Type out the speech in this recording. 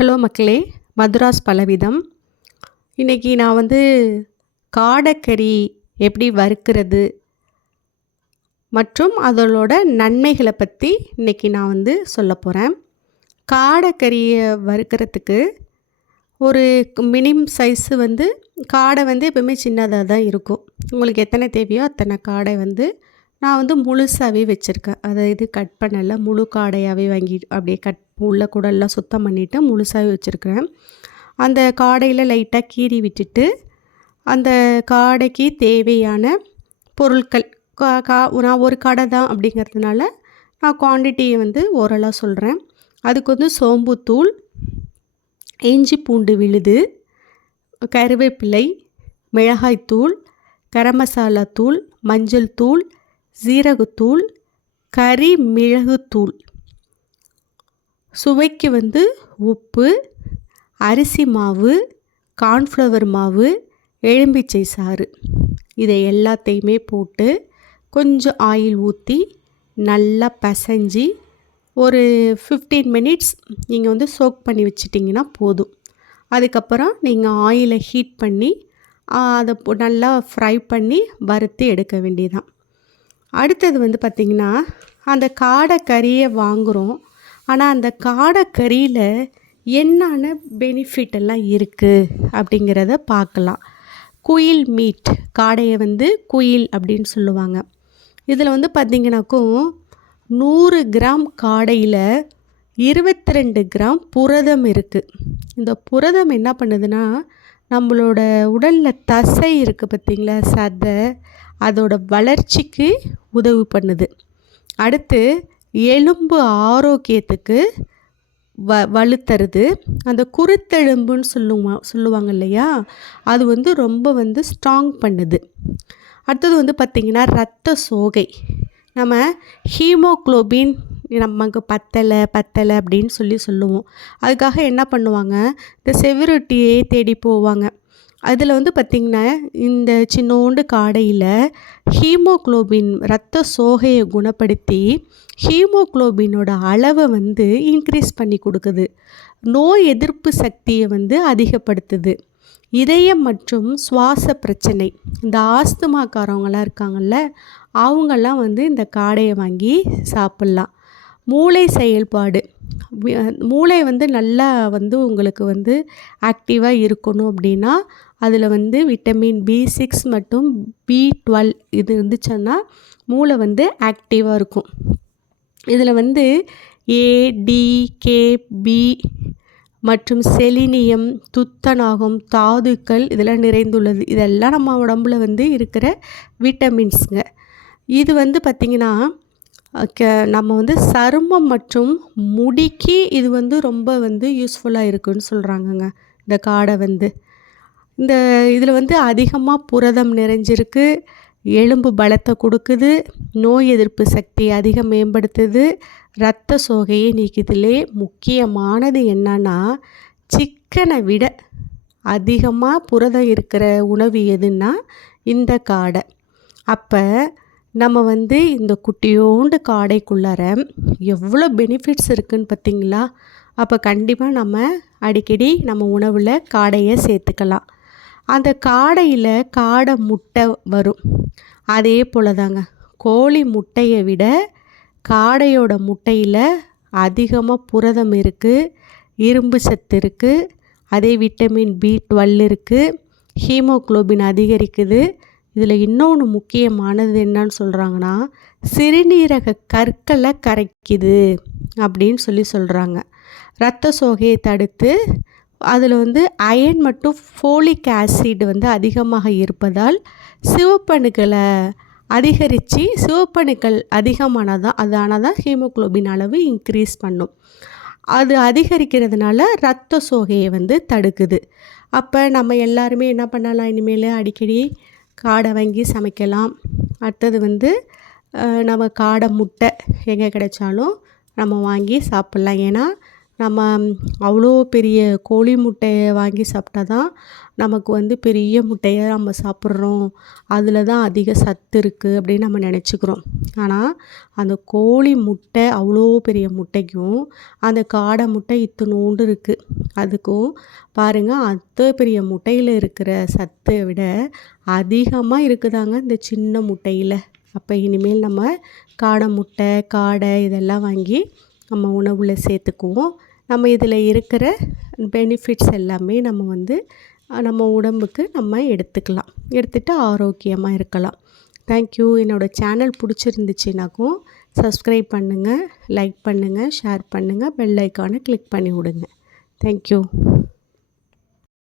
Hello மக்களே, மதுராஸ் பலவிதம். இன்றைக்கி நான் காடைக்கறி எப்படி வறுக்கிறது மற்றும் அதோட நன்மைகளை பற்றி இன்றைக்கி நான் சொல்ல போகிறேன். காடைக்கறியை வறுக்கிறதுக்கு ஒரு மினிமம் சைஸு காடை எப்பவுமே சின்னதாக தான் இருக்கும். உங்களுக்கு எத்தனை தேவையோ அத்தனை காடை நான் முழுசாகவே வச்சுருக்கேன். அதாவது கட் பண்ணலை, முழு காடையாகவே வாங்கி அப்படியே உள்ள கூடெல்லாம் சுத்தம் பண்ணிவிட்டு முழுசாகவே வச்சுருக்கிறேன். அந்த காடையில் லைட்டாக கீறி விட்டுட்டு அந்த காடைக்கு தேவையான பொருட்கள் நான் ஒரு கடை தான் அப்படிங்கிறதுனால நான் குவான்டிட்டியை ஓரலாக சொல்கிறேன். அதுக்கு சோம்புத்தூள், இஞ்சி பூண்டு விழுது, கருவேப்பிலை, மிளகாய்த்தூள், கரம் மசாலா தூள், மஞ்சள் தூள், சீரகத்தூள், கறி மிளகுத்தூள், சுவைக்கு உப்பு, அரிசி மாவு, கார்ன்ஃப்ளவர் மாவு, எலும்பிச்சை சாறு, இதை எல்லாத்தையுமே போட்டு கொஞ்சம் ஆயில் ஊற்றி நல்லா பிசைஞ்சி ஒரு 15 மினிட்ஸ் நீங்கள் சோக் பண்ணி வச்சிட்டிங்கன்னா போதும். அதுக்கப்புறம் நீங்கள் ஆயிலை ஹீட் பண்ணி அதை நல்லா ஃப்ரை பண்ணி வறுத்து எடுக்க வேண்டியதான். அடுத்தது பார்த்திங்கன்னா, அந்த காடைக்கறியை வாங்குகிறோம். ஆனால் அந்த காடைக்கறியில் என்னென்ன பெனிஃபிட் எல்லாம் இருக்குது அப்படிங்கிறத பார்க்கலாம். குயில் மீட், காடையை குயில் அப்படின்னு சொல்லுவாங்க. இதில் பார்த்திங்கனாக்கும் 100 கிராம் காடையில் 22 கிராம் புரதம் இருக்குது. இந்த புரதம் என்ன பண்ணுதுன்னா, நம்மளோட உடலில் தசை இருக்குது பார்த்திங்களா, சதை, அதோட வளர்ச்சிக்கு உதவி பண்ணுது. அடுத்து எலும்பு ஆரோக்கியத்துக்கு வலுத்தருது. அந்த குருத்தெலும்புன்னு சொல்லுவாங்க இல்லையா, அது ரொம்ப ஸ்ட்ராங் பண்ணுது. அடுத்தது பார்த்திங்கன்னா, இரத்த சோகை. நம்ம ஹீமோக்ளோபின் நமக்கு பத்தலை அப்படின்னு சொல்லுவோம். அதுக்காக என்ன பண்ணுவாங்க, இந்த செவிரொட்டியை தேடி போவாங்க. அதில் பார்த்திங்கன்னா, இந்த சின்னோண்டு காடையில் ஹீமோக்ளோபின் இரத்த சோகையை குணப்படுத்தி ஹீமோக்ளோபினோட அளவை இன்க்ரீஸ் பண்ணி கொடுக்குது. நோய் எதிர்ப்பு சக்தியை அதிகப்படுத்துது. இதயம் மற்றும் சுவாச பிரச்சனை, இந்த ஆஸ்துமாக்காரவங்களாம் இருக்காங்கள்ல, அவங்கெல்லாம் இந்த காடையை வாங்கி சாப்பிட்லாம். மூளை செயல்பாடு, மூளை நல்லா உங்களுக்கு ஆக்டிவாக இருக்கணும் அப்படின்னா அதில் விட்டமின் B6 மற்றும் B12 இது இருந்துச்சுன்னா மூளை ஆக்டிவாக இருக்கும். இதில் A, D, K, B மற்றும் செலினியம், துத்தநாகம், தாதுக்கள் இதெல்லாம் நிறைந்துள்ளது. இதெல்லாம் நம்ம உடம்புல இருக்கிற விட்டமின்ஸுங்க. இது பார்த்திங்கன்னா, நம்ம சருமம் மற்றும் முடிக்கு இது ரொம்ப யூஸ்ஃபுல்லாக இருக்குதுன்னு சொல்கிறாங்கங்க. இந்த காடை இந்த இதில் அதிகமாக புரதம் நிறைஞ்சிருக்கு, எலும்பு பலத்தை கொடுக்குது, நோய் எதிர்ப்பு சக்தி அதிகம் மேம்படுத்துது, இரத்த சோகையை நீக்குதிலே. முக்கியமானது என்னன்னா, சிக்கனை விட அதிகமாக புரதம் இருக்கிற உணவு எதுன்னா இந்த காடை. அப்போ நம்ம இந்த குட்டியோண்டு காடைக்குள்ளார எவ்வளோ பெனிஃபிட்ஸ் இருக்குதுன்னு பார்த்திங்களா. அப்போ கண்டிப்பாக நம்ம அடிக்கடி நம்ம உணவில் காடையை சேர்த்துக்கலாம். அந்த காடையில் காடை முட்டை வரும். அதே போல் தாங்க, கோழி முட்டையை விட காடையோட முட்டையில் அதிகமாக புரதம் இருக்குது, இரும்பு சத்து இருக்குது, அதே விட்டமின் B12 இருக்குது, ஹீமோக்ளோபின் அதிகரிக்குது. இதில் இன்னொன்று முக்கியமானது என்னன்னு சொல்கிறாங்கன்னா, சிறுநீரக கற்களை கரைக்குது அப்படின்னு சொல்கிறாங்க. இரத்த சோகையை தடுத்து அதில் அயன் மற்றும் ஃபோலிக் ஆசிட் அதிகமாக இருப்பதால் சிவப்பணுக்களை அதிகரித்து, சிவப்பணுக்கள் அதிகமானதான் ஹீமோக்ளோபின் அளவு இன்க்ரீஸ் பண்ணும். அது அதிகரிக்கிறதுனால இரத்த சோகையை தடுக்குது. அப்போ நம்ம எல்லாருமே என்ன பண்ணலாம், இனிமேல் அடிக்கடி காடை வாங்கி சமைக்கலாம். அடுத்தது நம்ம காடை முட்டை எங்கே கிடைச்சாலும் நம்ம வாங்கி சாப்பிட்லாம். ஏன்னா நம்ம அவ்வளோ பெரிய கோழி முட்டைய வாங்கி சாப்பிட்டா தான் நமக்கு வந்து பெரிய முட்டைய நம்ம சாப்பிட்றோம், அதில் தான் அதிக சத்து இருக்குது அப்படின்னு நம்ம நினச்சிக்கிறோம். ஆனால் அந்த கோழி முட்டை அவ்வளோ பெரிய முட்டைக்கும் அந்த காடை முட்டை இத்துணூண்டு இருக்குது. அதுக்கும் பாருங்கள், அவ்வளோ பெரிய முட்டையில் இருக்கிற சத்தை விட அதிகமாக இருக்குதாங்க இந்த சின்ன முட்டையில். அப்போ இனிமேல் நம்ம காடை முட்டை, காடை இதெல்லாம் வாங்கி நம்ம உணவில் சேர்த்துக்குவோம். நம்ம இதில் இருக்கிற பெனிஃபிட்ஸ் எல்லாமே நம்ம வந்து நம்ம உடம்புக்கு நம்ம எடுத்துக்கலாம். எடுத்துகிட்டு ஆரோக்கியமாக இருக்கலாம். தேங்க்யூ. என்னோடய சேனல் பிடிச்சிருந்துச்சுனாக்கும் சப்ஸ்கிரைப் பண்ணுங்கள், லைக் பண்ணுங்கள், ஷேர் பண்ணுங்கள், பெல் ஐக்கானை கிளிக் பண்ணி விடுங்க. தேங்க்யூ.